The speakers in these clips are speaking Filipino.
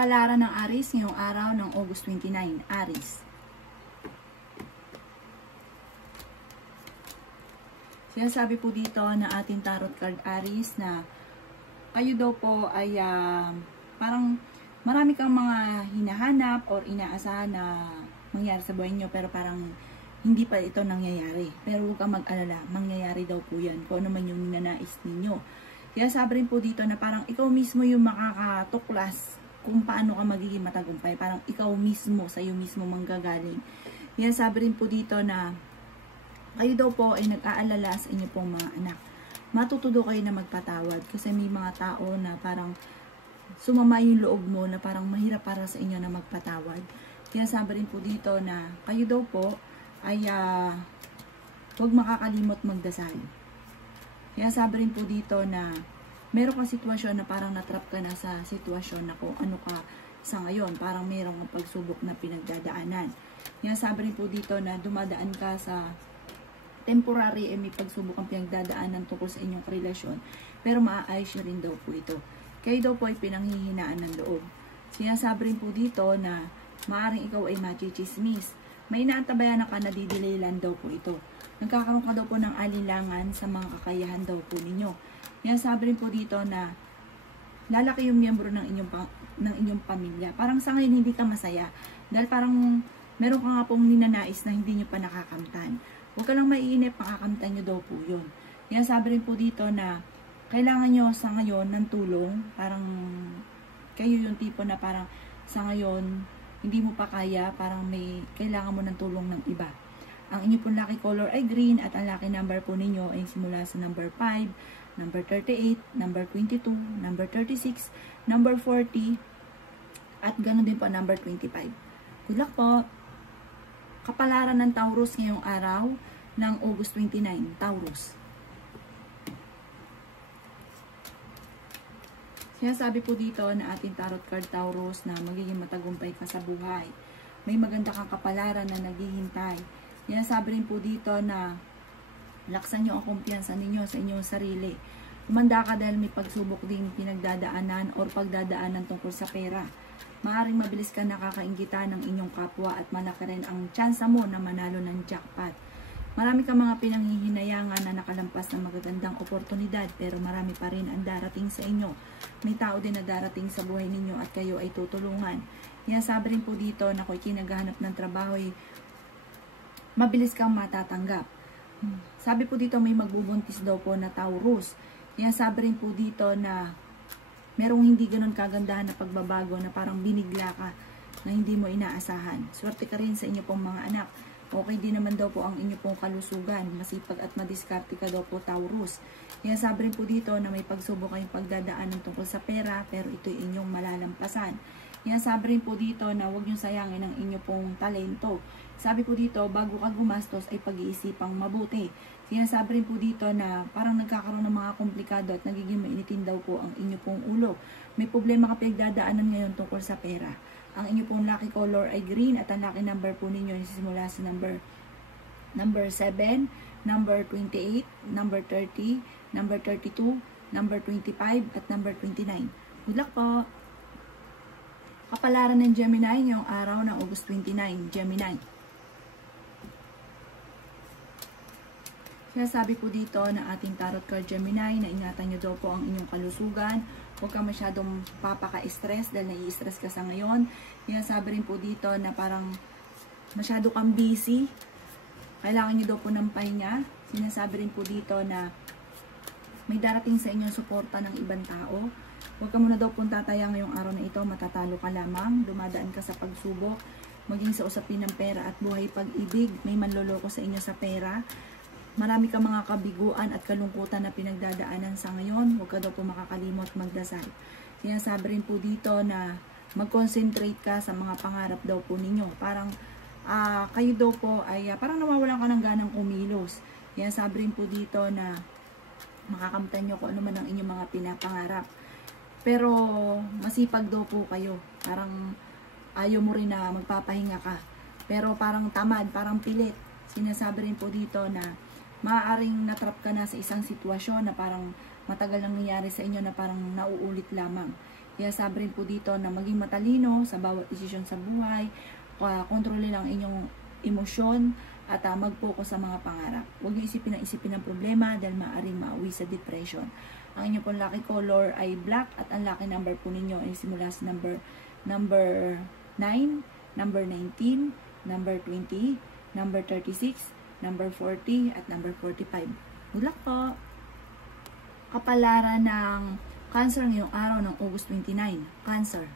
Kapalaran ng Aries ngayong araw ng August 29, Aries. Sinasabi po dito na ating tarot card Aries na kayo daw po ay parang marami kang mga hinahanap or inaasahan na mangyari sa buhay nyo, pero parang hindi pa ito nangyayari. Pero huwag kang mag-alala, mangyayari daw po yan kung ano man yung ninanais ninyo. Kaya sabi rin po dito na parang ikaw mismo yung makakatuklas kung paano ka magiging matagumpay. Parang ikaw mismo, sa iyo mismo manggagaling. Kaya sabi rin po dito na kayo daw po ay nag-aalala sa inyo pong mga anak. Matututo kayo na magpatawad kasi may mga tao na parang sumama yung loob mo na parang mahirap para sa inyo na magpatawad. Kaya sabi rin po dito na kayo daw po ay huwag makakalimot magdasal. Kaya sabi rin po dito na meron kang sitwasyon na parang natrap ka na sa sitwasyon na kung ano ka sa ngayon. Parang meron kang pagsubok na pinagdadaanan. Kaya sabi rin po dito na dumadaan ka sa temporary, may pagsubok ang pinagdadaanan tungkol sa inyong relasyon. Pero maaayos nyo rin daw po ito. Kayo daw po ay pinanghihinaan ng loob. Sinasabi rin po dito na maaaring ikaw ay machichismis. May inaantabayan na ka na didilaylan daw po ito. Nagkakaroon ka daw po ng alinlangan sa mga kakayahan daw po ninyo. Kaya sabi rin po dito na lalaki yung miyembro ng inyong pamilya. Parang sa ngayon hindi ka masaya. Dahil parang meron ka nga pong ninanais na hindi nyo pa nakakamtan. Huwag ka lang maiinip, makakamtan nyo daw po yun. Kaya sabi rin po dito na kailangan nyo sa ngayon ng tulong. Parang kayo yung tipo na parang sa ngayon hindi mo pa kaya, parang may kailangan mo ng tulong ng iba. Ang inyo pong lucky color ay green at ang lucky number po ninyo ay simula sa number 5, number 38, number 22, number 36, number 40, at ganoon din po number 25. Good luck po! Kapalaran ng Taurus ngayong araw ng August 29, Taurus. Sinasabi po dito na ating tarot card Taurus na magiging matagumpay ka sa buhay. May maganda kang kapalaran na naghihintay. Sinasabi rin po dito na laksan nyo ang kumpiyansa ninyo sa inyong sarili. Kumanda ka dahil may pagsubok din pinagdadaanan or pagdadaanan tungkol sa pera. Maaring mabilis ka nakakaingita ng inyong kapwa at malaki rin ang tsansa mo na manalo ng jackpot. Marami kang mga pinanghihinayangan na nakalampas ng magagandang oportunidad, pero marami pa rin ang darating sa inyo. May tao din na darating sa buhay ninyo at kayo ay tutulungan. Kaya sabi rin po dito na kung kinaghahanap ng trabaho ay mabilis kang matatanggap. Sabi po dito may magbubuntis daw po na Taurus. Kaya sabi rin po dito na merong hindi ganun kagandahan na pagbabago na parang binigla ka na hindi mo inaasahan. Swerte ka rin sa inyo pong mga anak. Okay din naman daw po ang inyo pong kalusugan. Masipag at madiskarte ka daw po Taurus. Kaya sabi rin po dito na may pagsubok kayong pagdadaanan tungkol sa pera, pero ito'y inyong malalampasan. Kaya sabi rin po dito na huwag niyong sayangin ang inyo pong talento. Sabi po dito, bago ka gumastos ay pag-iisipang mabuti. Kaya sabi rin po dito na parang nagkakaroon ng mga komplikado at nagiging mainitin daw po ang inyo pong ulo. May problema ka pinagdadaanan ngayon tungkol sa pera. Ang inyo pong lucky color ay green at ang lucky number po ninyo ay simula sa number 7, number 28, number 30, number 32, number 25, at number 29. Good luck po! Kapalaran ng Gemini ngayong araw ng August 29, Gemini. Sinasabi po dito na ating tarot card Gemini na ingatan nyo daw po ang inyong kalusugan. Huwag ka masyadong papaka-stress dahil nai-stress ka sa ngayon. Sinasabi rin po dito na parang masyado kang busy. Kailangan nyo daw po ng pahinga. Sinasabi rin po dito na may darating sa inyong suporta ng ibang tao. Huwag ka muna daw pong tataya ngayong araw na ito. Matatalo ka lamang. Dumadaan ka sa pagsubok. Maging sa usapin ng pera at buhay pag-ibig. May manloloko sa inyo sa pera. Marami kang mga kabiguan at kalungkutan na pinagdadaanan sa ngayon. Huwag ka daw po makakalimot magdasal. Kaya sabi rin po dito na mag-concentrate ka sa mga pangarap daw po ninyo. Parang kayo daw po ay parang nawawalan ka ng ganang kumilos. Kaya sabi rin po dito na makakamtan nyo kung ano man ang inyong mga pinapangarap. Pero masipag daw po kayo. Parang ayaw mo rin na magpapahinga ka. Pero parang tamad, parang pilit. Sinasabi rin po dito na maaaring natrap ka na sa isang sitwasyon na parang matagal nang nangyari sa inyo na parang nauulit lamang. Kaya sabi rin po dito na maging matalino sa bawat desisyon sa buhay, kontrolin ang inyong emosyon, at mag-focus sa mga pangarap. Huwag niyo isipin ng problema dahil maaaring mauwi sa depression. Ang inyong pong lucky color ay black at ang lucky number po ninyo ay simula sa number 9, number 19, number 20, number 36, number 40, at number 45. Good luck po! Kapalaran ng Cancer ngayong araw ng August 29. Cancer.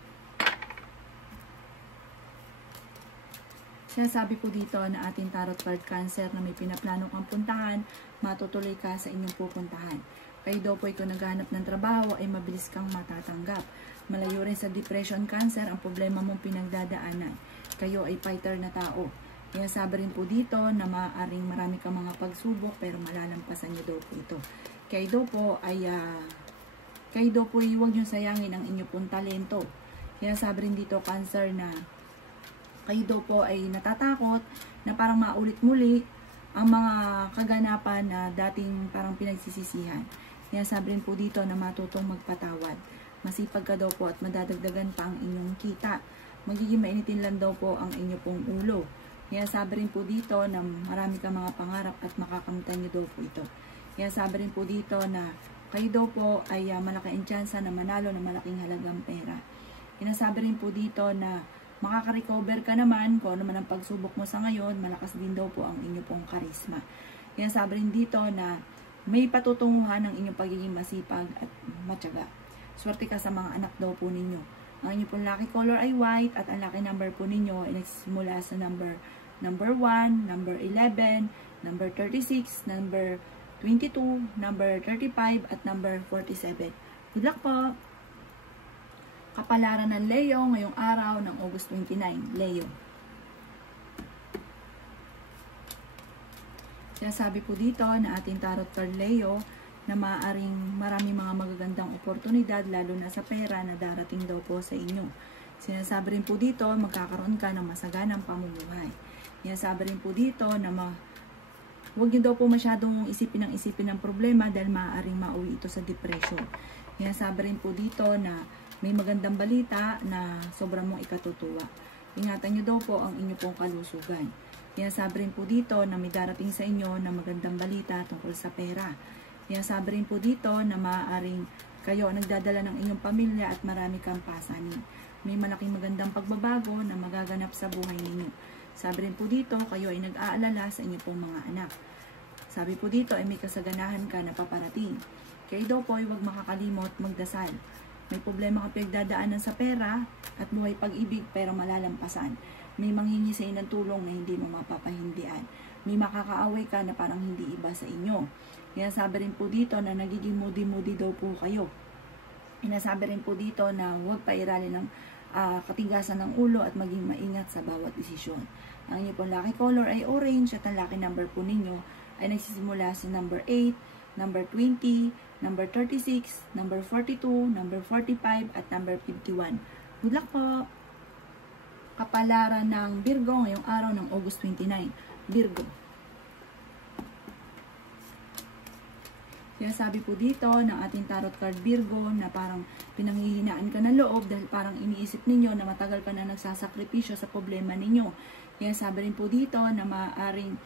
Sinasabi po dito na ating tarot card Cancer na may pinaplano kang puntahan, matutuloy ka sa inyong pupuntahan. Kayo daw po ito naghahanap ng trabaho ay mabilis kang matatanggap. Malayo rin sa depression Cancer ang problema mong pinagdadaanan. Kayo ay fighter na tao. Kaya sabi rin po dito na maaaring marami kang mga pagsubok pero malalampasan niyo daw po ito. Kayo daw po ay huwag nyo sayangin ang inyong pong talento. Kaya sabi rin dito Cancer na kayo daw po ay natatakot na parang maulit muli ang mga kaganapan na dating parang pinagsisisihan. Kaya sabi rin po dito na matutong magpatawad. Masipag ka daw po at madadagdagan pa ang inyong kita. Magiging mainitin lang daw po ang inyong pong ulo. Kaya sabi rin po dito na marami ka mga pangarap at makakamtan nyo daw po ito. Kaya sabi rin po dito na kayo daw po ay malaki ang tsansa na manalo ng malaking halagang pera. Kinasabi rin po dito na makaka-recover ka naman kung ano man ang pagsubok mo sa ngayon, malakas din daw po ang inyong pong karisma. Kaya sabi rin dito na may patutunguhan ng inyong pagiging masipag at matyaga. Swerte ka sa mga anak daw po ninyo. Ang inyong pong lucky color ay white at ang lucky number po ninyo ay nagsisimula sa number 1, number 11, number 36, number 22, number 35, at number 47. Good luck po! Kapalaran ng Leo ngayong araw ng August 29. Leo. Sinasabi po dito na ating tarot card Leo na maaaring maraming mga magagandang oportunidad lalo na sa pera na darating daw po sa inyo. Sinasabi rin po dito magkakaroon ka ng masaganang pamumuhay. Sinasabi rin po dito na huwag niyo daw po masyadong isipin ng problema dahil maaaring mauwi ito sa depression. Sinasabi rin po dito na may magandang balita na sobrang mong ikatutuwa. Ingatan nyo daw po ang inyo pong kalusugan. Sinasabi rin po dito na may darating sa inyo na magandang balita tungkol sa pera. Sinasabi rin po dito na maaaring kayo ang nagdadala ng inyong pamilya at marami kang pasanin. May malaking magandang pagbabago na magaganap sa buhay ninyo. Sabi rin po dito, kayo ay nag-aalala sa inyong pong mga anak. Sabi po dito ay may kasaganahan ka na paparating. Kayo daw po ay huwag makakalimot magdasal. May problema ka pinagdadaanan sa pera at buhay pag-ibig pero malalampasan. May manghingi sa inyo ng tulong na hindi mo mapapahindian. May makakaaway ka na parang hindi iba sa inyo. Kaya sabi rin po dito na nagiging moody-moody daw po kayo. Inasabi rin po dito na huwag pairalin ng katigasan ng ulo at maging maingat sa bawat desisyon. Ang inyo pong lucky color ay orange at ang lucky number po ninyo ay nagsisimula sa number 8, number 20, number 36, number 42, number 45, at number 51. Good luck po! Kapalaran ng Virgo ngayong araw ng August 29. Virgo. Kaya sabi po dito ng ating tarot card Virgo na parang pinanghihinaan ka ng loob dahil parang iniisip ninyo na matagal ka na nagsasakripisyo sa problema ninyo. Kaya sabi rin po dito na maaaring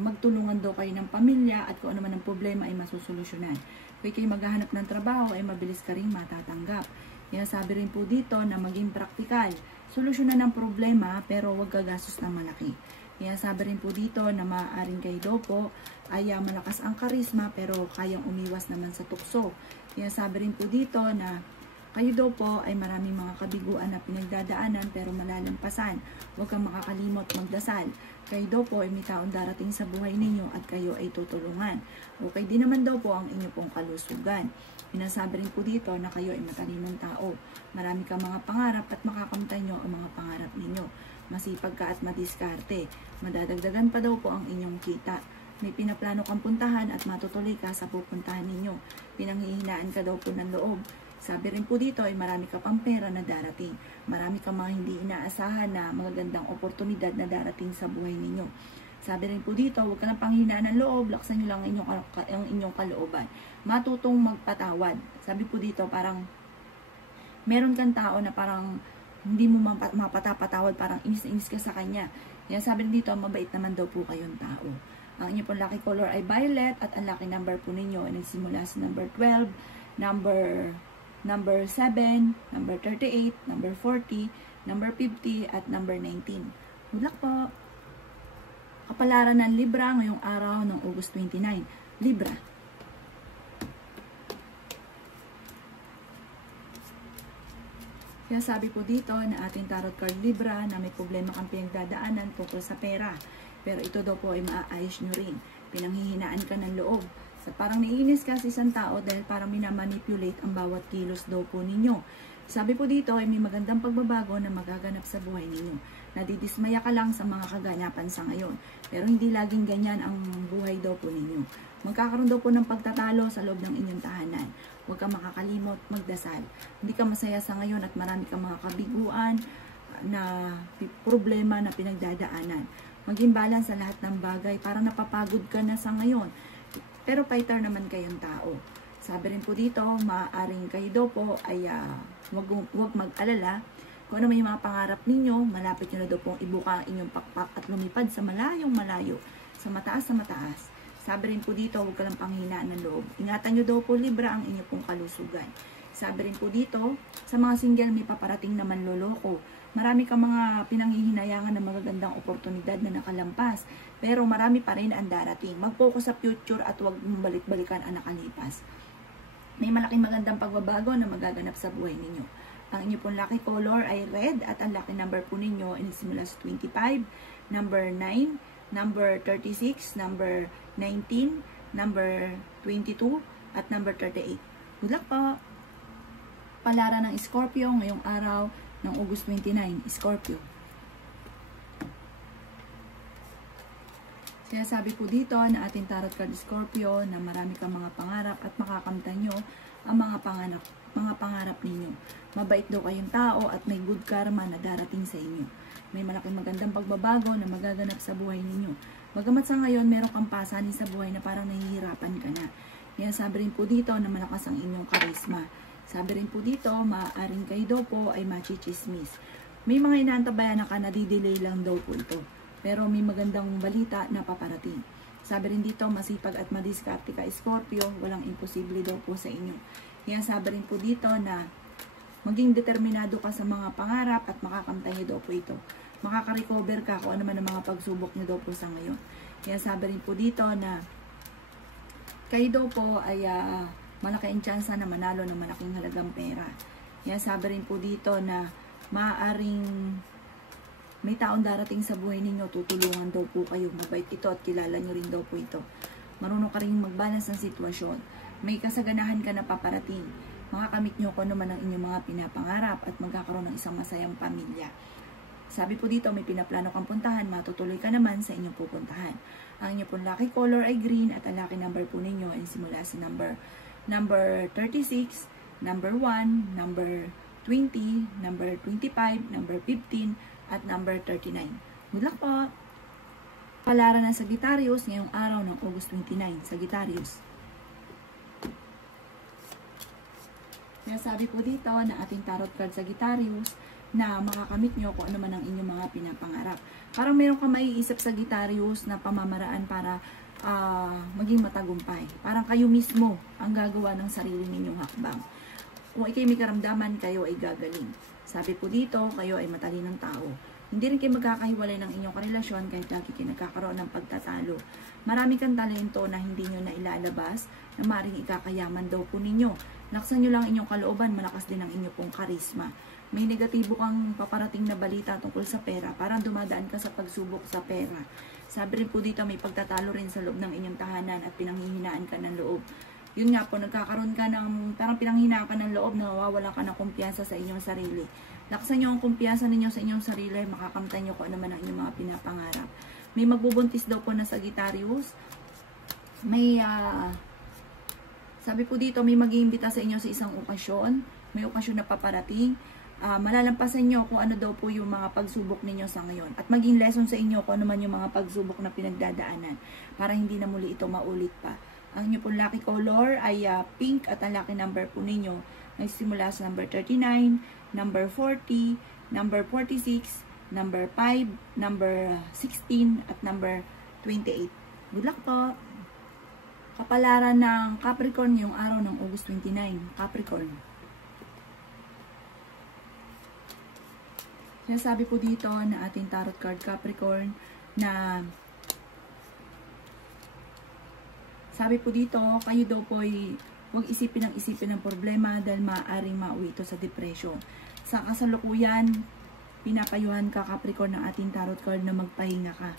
magtulungan daw kayo ng pamilya at kung ano man ang problema ay masusolusyonan. Kung kayo maghahanap ng trabaho ay mabilis ka rin matatanggap. Kaya sabi rin po dito na maging praktikal. Solusyonan ang problema pero huwag gagastos ng malaki. Kaya sabi rin po dito na maaaring kayo daw po ay malakas ang karisma pero kayang umiwas naman sa tukso. Kaya sabi rin po dito na kayo daw po ay maraming mga kabiguan na pinagdadaanan pero malalampasan. Huwag kang makakalimot magdasal. Kayo daw po ay may taong darating sa buhay ninyo at kayo ay tutulungan. Okay din naman daw po ang inyo pong kalusugan. Pinasabi rin po dito na kayo ay matalinong tao. Marami kang mga pangarap at makakamtan nyo ang mga pangarap ninyo. Masipag ka at madiskarte. Madadagdagan pa daw po ang inyong kita. May pinaplano kang puntahan at matutuloy ka sa pupuntahan ninyo. Pinanghihinaan ka daw po ng loob. Sabi rin po dito ay marami ka pang pera na darating. Marami ka mga hindi inaasahan na magagandang oportunidad na darating sa buhay ninyo. Sabi rin po dito, huwag ka ng panghinaan ng loob, laksan nyo lang ang inyong kalooban. Matutong magpatawad. Sabi po dito parang meron kang tao na parang hindi mo mapatapatawad, parang inis na inis ka sa kanya. Yan, sabi dito, mabait naman daw po kayong tao. Ang inyo pong lucky color ay violet at ang lucky number po ninyo ay nagsimula sa number 12, number 7, number 38, number 40, number 50, at number 19. Good luck po! Kapalaran ng Libra ngayong araw ng August 29. Libra. Kaya sabi po dito na ating tarot card Libra na may problema kang pinagdadaanan tungkol sa pera. Pero ito daw po ay maaayos nyo rin. Pinanghihinaan ka ng loob. So, parang naiinis ka sa isang tao dahil parang minamanipulate ang bawat kilos daw po ninyo. Sabi po dito ay may magandang pagbabago na magaganap sa buhay ninyo. Nadidismaya ka lang sa mga kaganapan sa ngayon. Pero hindi laging ganyan ang buhay daw po ninyo. Magkakaroon daw po ng pagtatalo sa loob ng inyong tahanan. Huwag kang makakalimot, magdasal. Hindi ka masaya sa ngayon at marami kang mga kabiguan na problema na pinagdadaanan. Maging balance sa lahat ng bagay. Parang napapagod ka na sa ngayon. Pero fighter naman kayong tao. Sabi rin po dito, maaaring kayo daw po ay huwag mag-alala. Kung ano may mga pangarap ninyo, malapit nyo na daw pong ibuka ang inyong pakpak at lumipad sa malayong malayo. Sa mataas sa mataas. Sabi rin po dito, huwag ka lang panghinaan ng loob. Ingatan nyo daw po Libra ang inyong pong kalusugan. Sabi rin po dito, sa mga single may paparating naman loloko. Marami kang mga pinanghihinayangan ng magagandang oportunidad na nakalampas. Pero marami pa rin ang darating. Mag-focus sa future at huwag balik-balikan ang nakalipas. May malaking magandang pagbabago na magaganap sa buhay ninyo. Ang inyong pong lucky color ay red at ang lucky number po ninyo ay simula sa 25, number 9, number 36, number 19, number 22, at number 38. Good luck po! Palara ng Scorpio ngayong araw ng August 29. Scorpio. Kaya sabi po dito na ating tarot card Scorpio na marami kang mga pangarap at makakamtan nyo ang mga pangarap ninyo. Mabait daw kayong tao at may good karma na darating sa inyo. May malaking magandang pagbabago na magaganap sa buhay ninyo. Bagamat sa ngayon, meron kang pasanin sa buhay na parang nahihirapan ka na. Kaya sabi rin po dito na malakas ang inyong karisma. Sabi rin po dito, maaaring kayo daw po ay machichismis. May mga inaantabayan na ka na di-delay lang daw po ito. Pero may magandang balita na paparating. Sabi rin dito, masipag at madiskarte ka Scorpio, walang imposible daw po sa inyo. Kaya sabi rin po dito na maging determinado ka sa mga pangarap at makakamtan niyo daw po ito. Makaka-recover ka kung ano man ang mga pagsubok niyo daw po sa ngayon. Kaya sabi rin po dito na kayo daw po ay malaki ang tsansa na manalo ng malaking halagang pera. Kaya sabi rin po dito na maaaring may taong darating sa buhay ninyo, tutulungan daw po kayo. Mabait ito at kilala nyo rin daw po ito. Marunong ka rin mag-balance ng sitwasyon. May kasaganahan ka na paparating. Makakamit nyo kung ano man ang inyong mga pinapangarap at magkakaroon ng isang masayang pamilya. Sabi po dito, may pinaplano kang puntahan, matutuloy ka naman sa inyong pupuntahan. Ang inyong pong lucky color ay green at ang lucky number po ninyo ay simula sa number 36, number 1, number 20, number 25, number 15, at number 39. Good luck po! Palaran ng Sagittarius ngayong araw ng August 29. Sagittarius. Kaya sabi po dito na ating tarot card Sagittarius na makakamit nyo kung ano man ang inyong mga pinapangarap. Parang meron ka maiisip Sagittarius na pamamaraan para maging matagumpay. Parang kayo mismo ang gagawa ng sarili ninyong hakbang. Kung ikay may karamdaman, kayo ay gagaling. Sabi po dito, kayo ay matalinong tao. Hindi rin kayo magkakahiwalay ng inyong karelasyon kahit lagi kayo nagkakaroon ng pagtatalo. Marami kang talento na hindi nyo na ilalabas na maring ikakayaman daw po ninyo. Laksan nyo lang inyong kalooban, malakas din ang inyong pong karisma. May negatibo kang paparating na balita tungkol sa pera, parang dumadaan ka sa pagsubok sa pera. Sabi rin po dito, may pagtatalo rin sa loob ng inyong tahanan at pinanghihinaan ka ng loob. Yun nga po, nagkakaroon ka ng, parang pinanghinaan ka ng loob na nawawala ka ng kumpiyansa sa inyong sarili. Laksan nyo ang kumpiyansa ninyo sa inyong sarili, makakamtan nyo kung ano man ang inyong mga pinapangarap. May magbubuntis daw po na Sagittarius. May, sabi po dito, may mag-iimbita sa inyo sa isang okasyon. May okasyon na paparating. Malalampasan nyo kung ano daw po yung mga pagsubok ninyo sa ngayon. At maging lesson sa inyo kung ano man yung mga pagsubok na pinagdadaanan. Para hindi na muli ito maulit pa. Ang inyo pong lucky color ay pink at ang lucky number po ninyo nagsimula sa number 39, number 40, number 46, number 5, number 16, at number 28. Good luck po! Kapalaran ng Capricorn yung araw ng August 29. Capricorn. Sinasabi po dito na ating tarot card Capricorn na sabi po dito, kayo daw po ay huwag isipin ng problema dahil maaaring mauwi ito sa depression. Sa kasalukuyan, pinapayuhan ka Capricorn ng ating tarot card na magpahinga ka.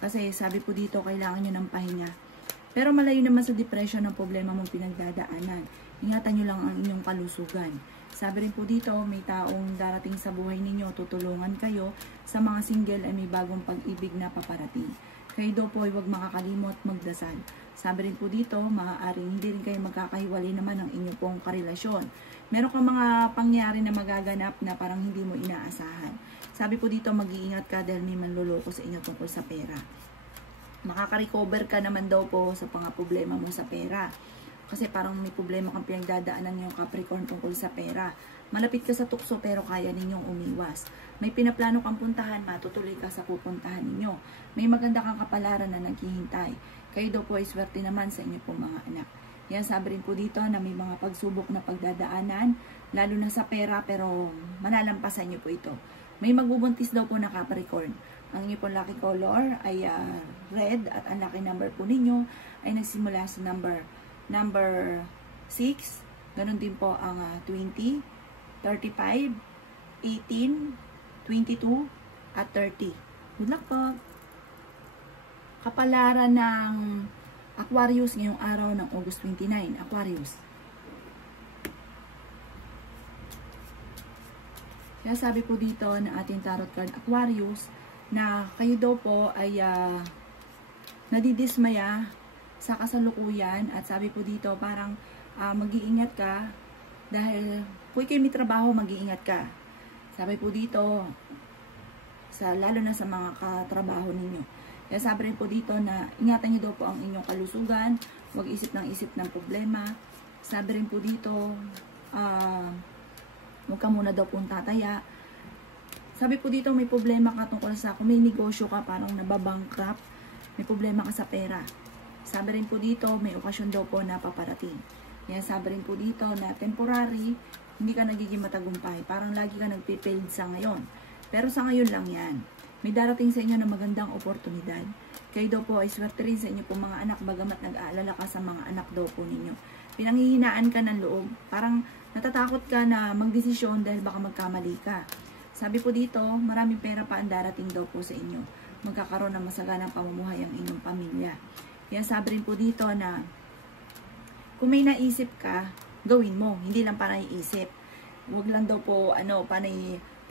Kasi sabi po dito, kailangan nyo ng pahinga. Pero malayo naman sa depression ang problema mong pinagdadaanan. Ingatan nyo lang ang inyong kalusugan. Sabi rin po dito, may taong darating sa buhay ninyo, tutulungan kayo. Sa mga single ay may bagong pag-ibig na paparating. Kayo daw po ay huwag makakalimot magdasal. Sabi rin po dito, maaaring hindi rin kayo magkakahiwalay naman ng inyong pong karelasyon. Meron kang mga pangyari na magaganap na parang hindi mo inaasahan. Sabi po dito, mag-iingat ka dahil may manluloko sa inyo tungkol sa pera. Makaka-recover ka naman daw po sa mga problema mo sa pera. Kasi parang may problema kang pinagdadaanan yung Capricorn tungkol sa pera. Malapit ka sa tukso pero kaya ninyong umiwas. May pinaplano kang puntahan, matutuloy ka sa pupuntahan ninyo. May maganda kang kapalaran na naghihintay. Kayo daw po ay swerte naman sa inyo pong mga anak. Yan, sabi rin po dito na may mga pagsubok na pagdadaanan, lalo na sa pera, pero manalampasan nyo po ito. May magbubuntis daw po na Capricorn. Ang inyo pong lucky color ay red at ang lucky number po ninyo ay nagsimula sa number 6. Ganon din po ang 20, 35, 18, 22, at 30. Good luck po! Kapalaran ng Aquarius ngayong araw ng August 29. Aquarius. Kaya sabi po dito na ating tarot card Aquarius na kayo daw po ay nadidismaya sa kasalukuyan at sabi po dito parang mag-iingat ka dahil kung kayo may trabaho, mag-iingat ka. Sabi po dito lalo na sa mga katrabaho ninyo. Kaya sabi rin po dito na ingatan nyo daw po ang inyong kalusugan, huwag isip ng problema. Sabi rin po dito, huwag ka muna daw pong tataya. Sabi po dito may problema ka tungkol sa kung may negosyo ka parang nababankrupt, may problema ka sa pera. Sabi rin po dito may okasyon daw po na paparating. Kaya sabi rin po dito na temporary, hindi ka nagiging matagumpay, parang lagi ka nagpipild sa ngayon. Pero sa ngayon lang yan. May darating sa inyo na magandang oportunidad. Kayo daw po ay swerte rin sa inyo po mga anak bagamat nag-aalala ka sa mga anak daw po ninyo. Pinanghihinaan ka ng loob. Parang natatakot ka na magdesisyon dahil baka magkamali ka. Sabi po dito, maraming pera pa ang darating daw po sa inyo. Magkakaroon ng masaganang pamumuhay ang inyong pamilya. Kaya sabi rin po dito na kung may naisip ka, gawin mo. Hindi lang para iisip. Huwag lang daw po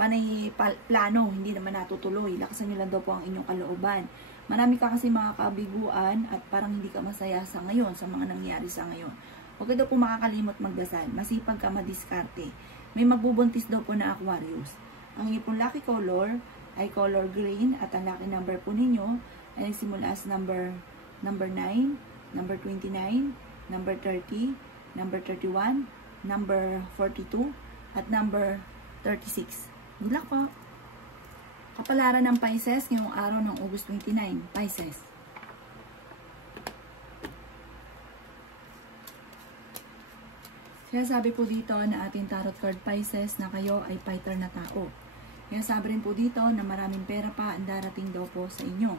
panay plano, hindi naman natutuloy. Lakasan nyo lang daw po ang inyong kalooban. Marami ka kasi mga kabiguan at parang hindi ka masaya sa ngayon, sa mga nangyari sa ngayon. Huwag ka daw po makakalimot magdasal. Masipag ka madiskarte. May magbubuntis daw po na Aquarius. Ang inyong lucky color ay color green at ang lucky number po ninyo ay nagsimula sa number 9, number 29, number 30, number 31, number 42, at number 36. Good luck po! Kapalaran ng Pisces ngayong araw ng August 29. Pisces. Kaya sabi po dito na ating tarot card Pisces na kayo ay fighter na tao. Kaya sabi rin po dito na maraming pera pa ang darating daw po sa inyo.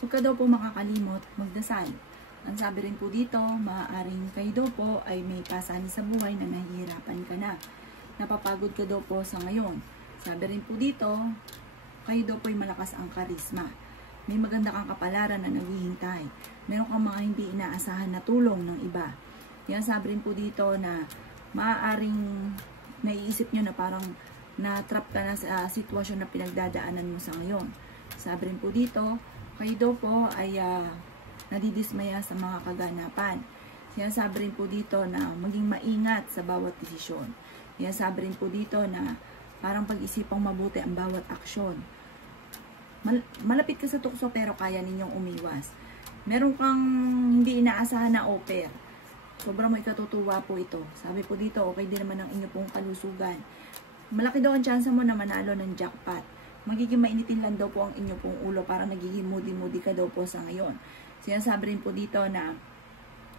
Huwag ka daw po makakalimot magdasal. Ang sabi rin po dito, maaaring kayo daw po ay may pasanin sa buhay na nahihirapan ka na. Napapagod ka daw po sa ngayon. Sabi rin po dito, kayo daw po ay malakas ang karisma. May maganda kang kapalaran na naghihintay. Meron kang mga hindi inaasahan na tulong ng iba. Yan sabi rin po dito na maaaring naiisip nyo na parang na-trap ka na sa sitwasyon na pinagdadaanan mo sa ngayon. Sabi rin po dito, kayo daw po ay nadidismaya sa mga kaganapan. Yan sabi rin po dito na maging maingat sa bawat desisyon. Yan sabi rin po dito na parang pag-isipang mabuti ang bawat aksyon. Malapit ka sa tukso pero kaya ninyong umiwas. Meron kang hindi inaasahan na offer. Sobrang may katutuwa po ito. Sabi po dito, okay din naman ang inyo pong kalusugan. Malaki daw ang chance mo na manalo ng jackpot. Magiging mainitin lang daw po ang inyo pong ulo, para nagiging moody-moody ka daw po sa ngayon. Sinasabi rin po dito na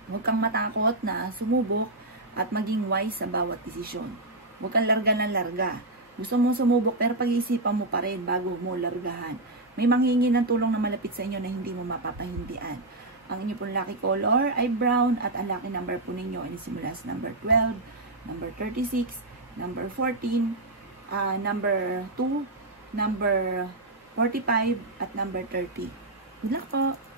huwag kang matakot na sumubok at maging wise sa bawat desisyon. Huwag kang larga ng larga. Gusto mong sumubok pero pag-iisipan mo pa rin bago mo largahan. May manghingi ng tulong na malapit sa inyo na hindi mo mapapahindian. Ang inyo pong lucky color ay brown at ang lucky number po ninyo ay simula sa number 12, number 36, number 14, number 2, number 45 at number 30. Good luck po!